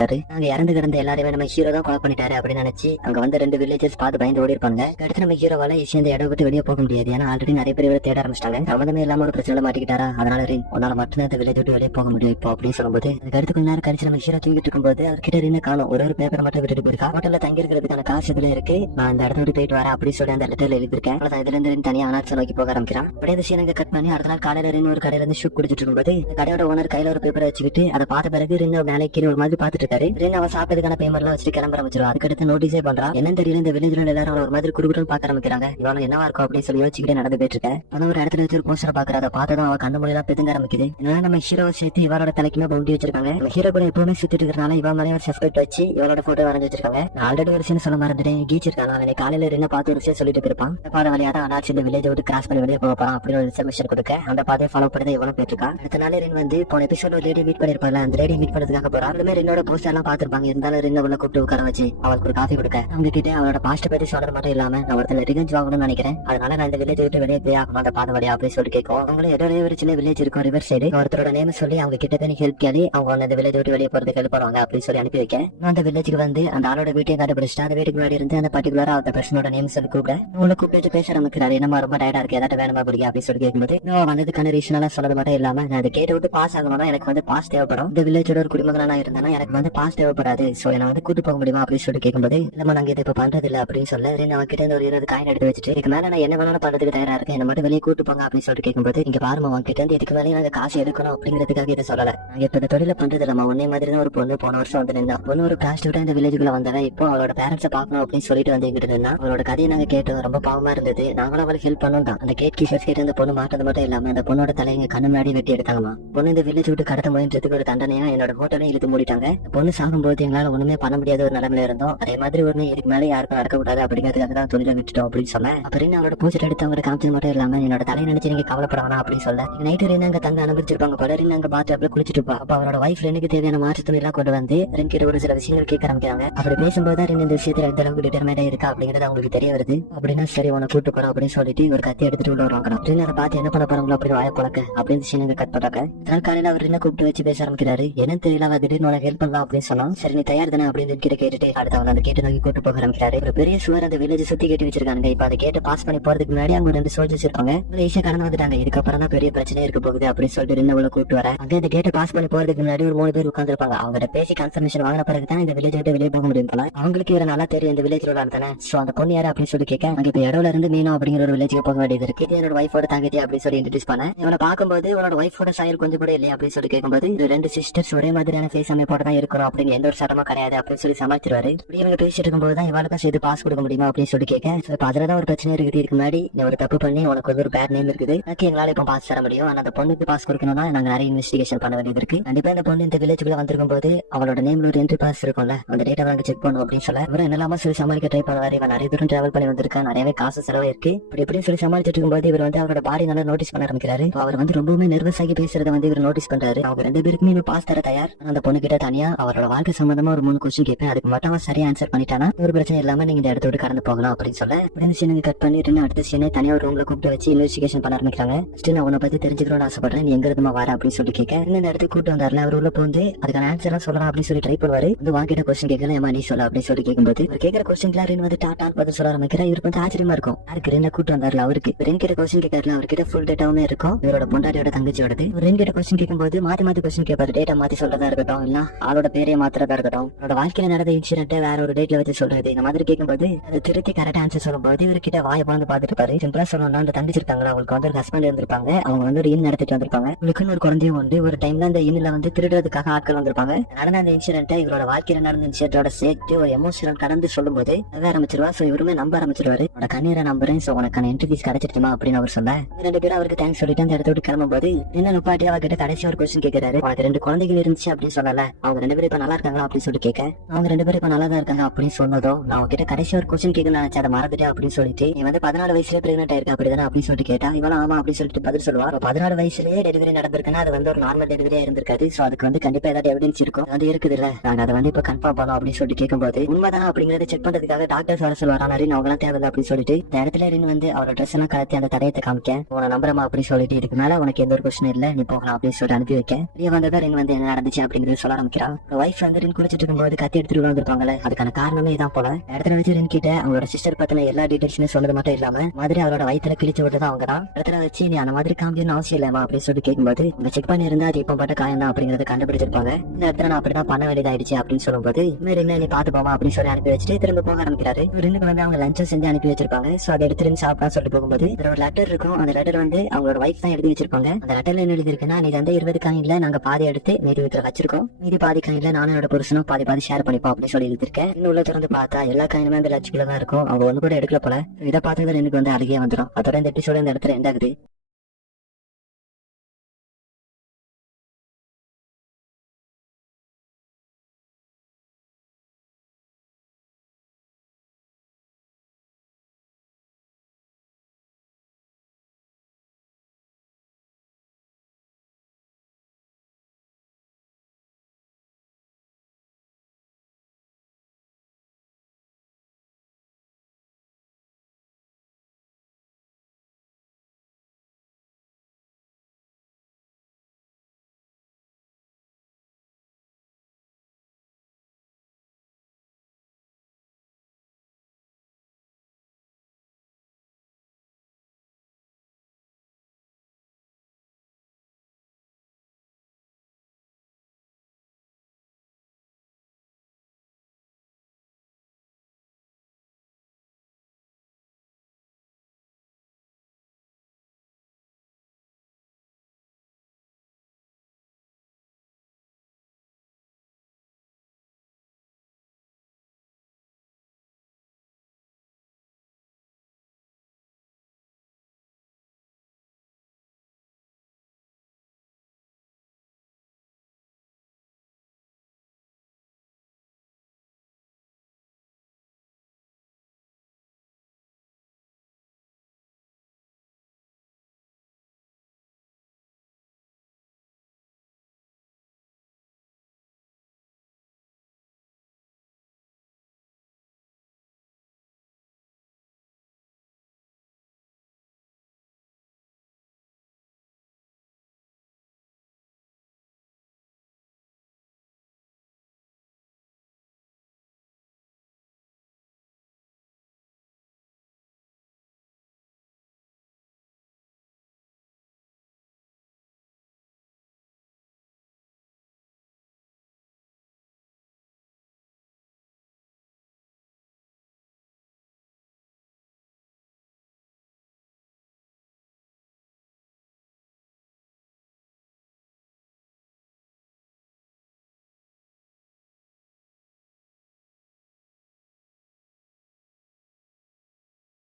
அங்க இறந்து கிடந்த எல்லாருமே நம்ம ஹீரோ தான் கொலை பண்ணிட்டாரு அப்படின்னு நினைச்சு அங்க வந்து 2 வில்லேஜர்ஸ் பார்த்து பயந்து ஓடி இருப்பாங்க. அடுத்து நம்ம ஹீரோவால ஈஸியா இந்த இடம் விட்டு வெளியே போக முடியாது. ஏன்னா ஆல்ரெடி நிறைய பேர் இவரை தேட ஆரம்பிச்சிட்டாங்க. சம்பந்தமே இல்லாம ஒரு பிரச்சனை மாட்டிக்கிட்டாரா, அதனால உன்னால மட்டும்தான் இந்த வில்லேஜ் விட்டு வெளியே போக முடியும் இப்போ அப்படின்னு சொல்லும்போது அதுக்கு அடுத்து கொஞ்ச நேரம் கழிச்சு நம்ம ஹீரோ தூங்கிட்டு இருக்கும்போது அவர்கிட்ட என்ன காணும், ஒரு பேப்பர் மட்டும் விட்டுட்டு போயிருக்கா. ஹோட்டல்ல தங்கி இருக்கிறதுக்கான காசு இதுல இருக்கு, நான் அந்த இடத்த விட்டு போயிட்டு வரேன் அப்படின்னு சொல்லி அந்த லெட்டர்ல எழுதிருக்கேன். இதுல இருந்து தனியா அனாட்சி நோக்கி போக ஆரம்பிக்கிறான். அப்படியே அந்த சீனங்க கட் பண்ணி அடுத்த நாள் காலையில ஒரு கடையில இருந்து ஷூட் குடிச்சிட்டு இருக்கும்போது இந்த கடையோட ஓனர் கையில ஒரு பேப்பர் வச்சுக்கிட்டு அதை பார்த்த பிறகு மேலே ஒரு மாதிரி பாத்துட்டு இருக்காரு. அவன் சாப்பிட்டதுக்கான பேமெண்ட் எல்லாம் வச்சுட்டு கிளம்ப ஆரம்பிச்சிருவா. அதுக்கடுத்து நோட்டீஸே பண்றான். என்னன்னு தெரியல, இந்த வில்லேஜ்ல எல்லாரும் ஒரு மாதிரி குறுகுறுன்னு பாக்க ஆரம்பிக்கிறாங்க. இவனும் என்னவா இருக்கும் அப்படின்னு சொல்லி யோசிச்சுக்கிட்டே நடந்து போயிட்டு இருக்கேன். ஒரு இடத்துல வச்சு ஒரு போஸ்டர் பாக்குற, அதை பார்த்ததும் அவன் கண்ண மொழியெல்லாம் பெதுங்க ஆரம்பிக்குது. ஏன்னா நம்ம ஹீரோவை சேர்த்து இவரோட தலைக்குமே பவுண்டி வச்சிருக்காங்க. ஹீரோ கூட எப்பவுமே சுத்திட்டு இருக்கிறனால இவன் மேலே ஒரு சஸ்பெக்ட் வச்சு இவரோட போட்டோ வரைஞ்சு வச்சிருக்காங்க. நான் ஆல்ரெடி ஒரு சீன் சொல்ல மறந்துட்டேன், கீச்சிருக்காங்க. அவனை காலையில என்ன பார்த்து ஒரு விஷயம் சொல்லிட்டு இருப்பான். அந்த பாதை வழியா தான் அனாட்சி இந்த வில்லேஜ் விட்டு கிராஸ் பண்ணி வெளியே போக போறான் அப்படின்னு ஒரு இன்ஃபர்மேஷன் கொடுக்க அந்த பாதையை ஃபாலோ பண்ணி இவனும் போயிட்டு இருக்கான். அடுத்த நாள் வந்து போன எபிசோட் ஒரு லேடி மீட் பண்ணிருப்பாங்க. அந்த லேடி மீட் பண்ணதுக்காக போறான். என்னோட போஸ்டர் எல்லாம் பாத்துருப்பாங்க. இருந்தாலும் உள்ள கூப்பிட்டு உட்கார வச்சு அவளுக்கு ஒரு காஃபி கொடுக்க அவங்க கிட்ட அவளோட பாஸ்ட் பத்தி சொல்றது மட்டும் இல்லாம நான் ஒருத்தர் ரிவெஞ்ச் வாங்கணும்னு நினைக்கிறேன், அதனால நான் இந்த வில்லேஜ் விட்டு வெளியே போய் ஆகணும் அந்த பாதை வழியா அப்படின்னு சொல்லி கேட்கும். அவங்களும் ஏதோ ஒரு சின்ன வில்லேஜ் இருக்கும் ரிவர் சைடு. ஒருத்தரோட நேம் சொல்லி அவங்க கிட்ட போய் ஹெல்ப் கேள்வி அவங்க அந்த வில்லேஜ் விட்டு வெளியே போறதுக்கு ஹெல்ப் பண்ணுவாங்க அப்படின்னு சொல்லி அனுப்பி வைக்க அந்த வில்லேஜுக்கு வந்து அந்த ஆளோட வீட்டையும் கண்டுபிடிச்சிட்டு அந்த வீட்டுக்கு முன்னாடி இருந்து அந்த பர்டிகுலரா அந்த பர்சனோட நேம் சொல்லி கூப்பிட உங்களை கூப்பிட்டு பேச ஆரம்பிக்கிறாரு. என்னமா ரொம்ப டயர்டா இருக்கு, ஏதாவது வேணுமா பிடிக்கும் அப்படின்னு சொல்லி கேட்கும்போது வந்ததுக்கான ரீசன் எல்லாம் சொல்றது மட்டும் இல்லாம நான் அதை கேட்டு விட்டு பாஸ் ஆகணும்னா எனக்கு வந்து பாஸ் தேவைப்படும். இந்த வில்லேஜோட ஒரு குடிமகனா இருந்தானா எனக்கு வந்து பாஸ் தேவைப்படாது, சோ என்ன வந்து கூட்டு போக முடியுமா அப்படின்னு சொல்லி கேட்கும்போது இல்லமா நாங்க இதை இப்ப பண்றது இல்ல அப்படின்னு சொல்ல அவன் கிட்ட ஒரு 20 காயின் எடுத்து வச்சுட்டு இதுக்கு மேல நான் என்ன வேணாலும் பண்றதுக்கு தயாரா இருக்கேன், என்ன மட்டும் வெளியே கூட்டு போங்க அப்படின்னு சொல்லிட்டு கேட்கும்போது இங்க பாருமா அவன் கிட்ட இருந்து இதுக்கு மேலே நாங்க காசு எடுக்கணும் அப்படிங்கிறதுக்காக இதை சொல்லல. நாங்க இப்ப இந்த தொழில பண்றது இல்லமா, உன்னே மாதிரி தான் ஒரு பொண்ணு போன வருஷம் வந்து நின்னா பொண்ணு ஒரு பிளாஸ்டிக் இந்த வில்லேஜுக்குள்ள வந்தவன் இப்போ அவளோட பேரண்ட்ஸை பாக்கணும் அப்படின்னு சொல்லிட்டு வந்து எங்கிட்ட நின்னா. அவளோட கதையை நாங்க கேட்டோம், ரொம்ப பாவமா இருந்தது. நாங்களும் அவளுக்கு ஹெல்ப் பண்ணோம் தான். அந்த கேட் கீசர்ஸ் கிட்ட இந்த பொண்ணு மாட்டது மட்டும் இல்லாம அந்த பொண்ணோட தலை எங்க கண்ணு முன்னாடி வெட்டி எடுத்தாங்கம்மா. பொண்ணு இந்த வில்லேஜ் விட்டு கடத்த முயன்றதுக்கு ஒரு தண்டனையா என்னோட ஹோட்டலையும் இழுத்து மூடிட்டாங்க. பொண்ணு சாகும்போது எங்களால ஒண்ணுமே பண்ண முடியாத ஒரு நிலைமையில இருந்தோம். அதே மாதிரி ஒரு இதுக்கு மேலே யாருக்கும் நடக்கக்கூடாது அப்படிங்கிறதுக்காக தான் தொழிலை விட்டுட்டோம் அப்படின்னு சொன்னேன். அப்புறம் அவரோட பூஜை எடுத்து அவங்க காமிச்சது மட்டும் இல்லாம என்னோட தலை நினைச்சு நீங்க கவலைப்படணும் அப்படின்னு சொல்ல நைட்டு அங்க தங்க அனுப்பிச்சிருப்பாங்க. பலரும் அங்க பாத்ரூம்ல குளிச்சுட்டு இருப்பா. அப்ப அவரோட வைஃப் ரெண்டுக்கு தேவையான மாற்று துணி எல்லாம் கொண்டு வந்து ரெண்டு ஒரு சில விஷயங்கள் கேட்க ஆரம்பிக்கிறாங்க. அப்படி பேசும்போது இந்த விஷயத்துல எந்த அளவுக்கு டிட்டர்மைண்டா இருக்கா அப்படிங்கறது அவங்களுக்கு தெரிய வருது. அப்படின்னா சரி உன கூட்டு போறோம் அப்படின்னு சொல்லிட்டு ஒரு கத்தி எடுத்துட்டு உள்ள வருவாங்க. அதை பார்த்து என்ன பண்ண போறாங்களோ அப்படி வாய பழக்க அப்படின்னு சீனங்க கட் பண்றாங்க. அதனால காலையில அவர் என்ன கூப்பிட்டு வச்சு பேச ஆரம்பிக்கிறாரு. என்னன்னு தெரியல, அவ திடீர்னு உனக்கு ஹெல்ப் பண்ணலாம் அப்படின்னு சொன்னா சரி நீ தயார் தானே அப்படின்னு கிட்ட கேட்டுட்டு அடுத்து அவங்க அந்த கேட்டு நோக்கி கூட்டு போக ஆரம்பிக்கிறாரு. ஒரு பெரிய சுவர் அந்த வில்லேஜ் சுத்தி கேட்டு வச்சிருக்காங்க. இப்ப அதை கேட்டு பாஸ் பண்ணி போறதுக்கு முன்னாடி அவங்க 2 சோல்ஜர்ஸ் இருப்பாங்க. ஈஸியா கடந்து வந்துட்டாங்க. இதுக்கப்புறம் தான் பெரிய பிரச்சனை இருக்க போகுது அப்படின்னு சொல்லிட்டு உள்ள கூப்பிட்டு வர அங்க இந்த கேட்டை பாஸ் பண்ணி போறதுக்கு முன்னாடி ஒரு 3 பேர் உட்கார்ந்து இருப்பாங்க. அவங்க பேசி கன்ஃபர்மேஷன் வாங்கின பிறகு தான் இந்த வில்லேஜ் விட்டு வெளியே போக முடியும் போல. அவங்களுக்கு இவரை நல்லா தெரியும் இந்த வில்லேஜ் உள்ள தானே. சோ அந்த பொண்ணு யாரு அப்படின்னு சொல்லி கேட்க அங்க இப்ப இடவுல இருந்து மீனோ அப்படிங்கிற ஒரு வில்லேஜுக்கு போக வேண்டியது இருக்கு. என்னோட வைஃபோட தங்கச்சி அப்படின்னு சொல்லி இன்ட்ரோடியூஸ் பண்ண இவனை பார்க்கும்போது உன்னோட வைஃபோட சாயல் கொஞ்சம் கூட இல்லையா அப்படின்னு சொல்லி கேட்கும்போது இந்த 2 சிஸ்டர்ஸ் ஒரே மாதிரியான ஃபேஸ் அமைப்போட தான் இருக்கிறோம் அப்படின்னு எந்த ஒரு சட்டமும் கிடையாது அப்படின்னு சொல்லி சமாளிச்சிருவாரு. இவங்க பேசிட்டு இருக்கும்போது தான் இவளுக்கும் சேர்த்து பாஸ் கொடுக்க முடியுமா அப்படின்னு சொல்லி கேட்க அதுலதான் ஒரு பிரச்சனை இருக்குது. இதுக்கு முன்னாடி நீ ஒரு தப்பு பண்ணி உனக்கு ஒரு பேட் நேம் இருக்குது, அதுக்கு எங்களால இப்ப பாஸ் தர முடியும். ஆனா அந்த பொண்ணுக்கு பாஸ் கொடுக்கணும்னா நாங்க நிறைய இன்வெஸ்டிகேஷன் பண்ண வேண்டியது இருக்கு. கண்டிப்பா இந்த பொண்ணு இந்த வில்லேஜுக்குள்ள வந்திருக்கும் போது அவளோட நேம்ல ஒரு என்ட்ரி பாஸ் இருக்கும்ல, அந்த டேட்டா நாங்க செக் பண்ணுவோம் அப்படின்னு சொல்ல இவரு என்னெல்லாம சொல்லி சமாளிக்க ட்ரை பண்ணுவாரு. இவன் நிறைய தூரம் டிராவல் பண்ணி வந்திருக்கா, நிறையவே காசு செலவு இருக்கு. இப்படி எப்படி சொல்லி சமாளிச்சிட்டு இருக்கும்போது இவர் வந்து அவரோட பாடி நல்லா நோட்டீஸ் பண்ண ஆரம்பிக்கிறாரு. அவர் வந்து ரொம்பவுமே நர்வஸ் ஆகி பேசுறத வந்து இவர் நோட்டீஸ் பண்றாரு. அவங்க 2 பேருக்குமே இவன் பாஸ் தர தயார். அந்த பொண்ணு கிட்ட தனியா அவரோட வாழ்க்கை சம்பந்தமா ஒரு 3 கொஸ்டின் கேட்பேன், அதுக்கு மட்டும் அவன் சரியா ஆன்சர் பண்ணிட்டானா ஒரு பிரச்சனை இல்லாம நீங்க இந்த இடத்தோடு கடந்து போகலாம் அப்படின்னு சொல்ல இந்த சீனுக்கு கட் பண்ணிட்டு அடுத்த சீனை தனியா ஒரு ரூம்ல கூப்பிட்டு வச்சு இன்வெஸ்டிகேஷன் பண்ண ஆரம்பிக்கிறாங்க. நான் உன்னை பத்தி தெரிஞ்சுக்கணும்னு ஆசைப்படுறேன், நீ எங்க இருந்துமா வர அப்படின்னு சொல்லி கேட்க இந்த இடத்துக்கு கூட்டு வந்தாருல அவர் உள்ள போந்து அதுக்கான ஆன்சர் எல்லாம் சொல்லலாம் அப்படின்னு சொல்லி ட்ரை பண்ணுவாரு. வந்து வாங்கிட்ட கொஸ்டின் கேட்கல ஏமா நீ சொல்ல அப்படின்னு சொல்லி கேட்கும்போது கேட்கிற கொஸ்டின் வந்து டாட்டான்னு பதில் சொல்ல ஆரம்பிக்கிறா. இவருக்கு வந்து ஆச்சரியமா இருக்கும். யாருக்கு ரெண்டு கூட்டு வந்தாருல அவருக்கு கிட்ட கொஸ்டின் கேட்கறதுல அவர்கிட்ட ஃபுல் டேட்டாவுமே இருக்கும். இவரோட பொண்டாட்டியோட தங்கச்சியோடது. கிட்ட கொஸ்டின் கேட்கும்போது மாத்தி கொஸ்டின் கேட்பாரு. டேட்டா மாத்தி சொல்றதா இருக்கட்டும், இல்ல ஆளோட பேரையே மாத்திரதா இருக்கட்டும், அவரோட வாழ்க்கையில நடந்த இன்சிடென்ட் வேற ஒரு டேட்ல வச்சு சொல்றது, இந்த மாதிரி கேட்கும்போது அது திருத்தி கரெக்டா ஆன்சர் சொல்லும்போது இவர்கிட்ட வாயை பழந்து பாத்துட்டு பாரு. சிம்பிளா சொல்லணும்னா அந்த தண்டிச்சிருக்காங்களா அவங்களுக்கு வந்து ஒரு ஹஸ்பண்ட் இருந்திருப்பாங்க. அவங்க வந்து ஒரு இன் நடத்திட்டு வந்திருப்பாங்க. உங்களுக்குன்னு ஒரு குழந்தையும் உண்டு. ஒரு டைம்ல அந்த இன்னில வந்து திருடுறதுக்காக ஆட்கள் வந்திருப்பாங்க. நடந்த அந்த இன்சிடென்ட் இவரோட வாழ்க்கையில நடந்த இன்சிடென்ட்டோட சேர்த்து ஒரு எமோஷனல் கடந்து சொல்லும்போது ஆரம்பிச்சிருவா. சோ இவருமே நம்ப ஆரம்பிச்சிருவாரு. அவரோட கண்ணீரை நம்புறேன், சோ உனக்கான இன்டர்வியூஸ் கிடைச்சிருச்சுமா அப்படின்னு அவர் சொல்ல 2 பேரும் அவருக்கு தேங்க்ஸ் சொல்லிட்டு அந்த இடத்த விட்டு கிளம்பும்போது என்ன நுப்பாட்டி அவர்கிட்ட கடைசி ஒரு கொஸ்டின் கேட்கிறாரு. உனக்கு 2 குழந்தைகள் இருந்துச்சு அப்படின்னு சொல்லல, அவங்க 2 பேரும் இப்ப நல்லா இருக்காங்களா அப்படின்னு சொல்லி கேட்க அவங்க 2 பேரும் இப்ப நல்லா தான் இருக்காங்க அப்படின்னு சொன்னதும் நான் அவங்ககிட்ட கடைசி ஒரு கொஸ்டின் கேட்க நினைச்சேன், அதை மறந்துட்டேன் அப்படின்னு சொல்லிட்டு நீ வந்து 14 வயசுல பிரெக்னென்ட் ஆயிருக்க அப்படிதானே அப்படின்னு சொல்லிட்டு கேட்டா இவள ஆமா அப்படின்னு சொல்லிட்டு பதில் சொல்லுவா. 14 வயசுலயே டெலிவரி நடந்திருக்குன்னா அது வந்து ஒரு நார்மல் டெலிவரியா இருந்திருக்காது. சோ அதுக்கு வந்து கண்டிப்பா ஏதாவது எவிடன்ஸ் இருக்கும், அது இருக்குது இல்ல, நாங்க அதை வந்து இப்ப கன்ஃபார்ம் பண்ணோம் அப்படின்னு சொல்லிட்டு கேட்கும்போது உண்மைதானா அப்படிங்கறத செக் பண்றதுக்காக டாக்டர்ஸ் வர சொல்லுவாரா. நிறைய அவங்களாம் தேவையில்லை அப்படின்னு சொல்லிட்டு இந்த இடத்துல வந்து அவரோட ட்ரெஸ் எல்லாம் கலத்தி அந்த தடயத்தை காமிக்க உன நம்புறமா அப்படின்னு சொல்லிட்டு இதுக்கு மேல உனக்கு எந்த ஒரு கொஸ்டின் இல்ல நீ போகலாம் அப்படின்னு சொல்லிட்டு அனுப்பி வைக்க வெளியே வந்ததா வந்து என்ன நடந்துச்சு அப்படிங்கறது சொல்ல ஆரம்பிக்கிறா. வைஃப் வந்து ரின் குடிச்சிட்டு இருக்கும்போது கத்தி எடுத்துட்டு வந்திருப்பாங்கல்ல, அதுக்கான காரணமே இதான் போல. இடத்துல வச்சு ரின் கிட்ட அவங்களோட சிஸ்டர் பத்தின எல்லா டீடைல்ஸுமே சொன்னது மட்டும் இல்லாம மாதிரி அவரோட வயிற்றுல கிழிச்சு விட்டது அவங்க தான். இடத்துல வச்சு நீ அந்த மாதிரி காமிக்கணும்னு அவசியம் இல்லமா அப்படின்னு சொல்லி கேட்கும்போது அவங்க செக் பண்ணி இருந்தா அது இப்போ பட்ட காயம் தான் அப்படிங்கறத கண்டுபிடிச்சிருப்பாங்க. இந்த இடத்துல நான் அப்படிதான் பண்ண வேண்டியதாயிடுச்சு அப்படின்னு சொல்லும்போது ரின் நீ பாத்து போவா அப்படின்னு சொல்லி அனுப்பி வச்சுட்டு திரும்ப போக ஆரம்பிக்கிறாரு. ரின்னுக்கு வந்து அவங்க லஞ்சம் செஞ்சு அனுப்பி வச்சிருப்பாங்க. சோ அதை எடுத்து ரின் சாப்பிடலாம் சொல்லிட்டு போகும்போது இதுல ஒரு லெட்டர் இருக்கும். அந்த லெட்டர் வந்து அவங்களோட வைஃப் தான் எழுதி வச்சிருப்பாங்க. அந்த லெட்டர்ல என்ன எழுதி இருக்குன்னா, நீ வந்து 20 காயின்ல நாங்க பாதி எடுத்து மீதி வீட்டுல வச்சிருக்கோம், மீதி பாதி காயின்ல நானும் என்னோட புருஷனும் பாதி பாதி ஷேர் பண்ணிப்போம் அப்படின்னு சொல்லி எழுதிருக்கேன். இன்னும் உள்ள திறந்து பார்த்தா எல்லா காயினுமே அந்த லட்சியில தான் இருக்கும். அவங்க ஒண்ணு கூட எடுக்கல போல. இதை பார்த்தது எனக்கு வந்து அழுகே வந்துடும். அதோட இந்த எபிசோட இந்த இடத்துல எண்ட் ஆகுது.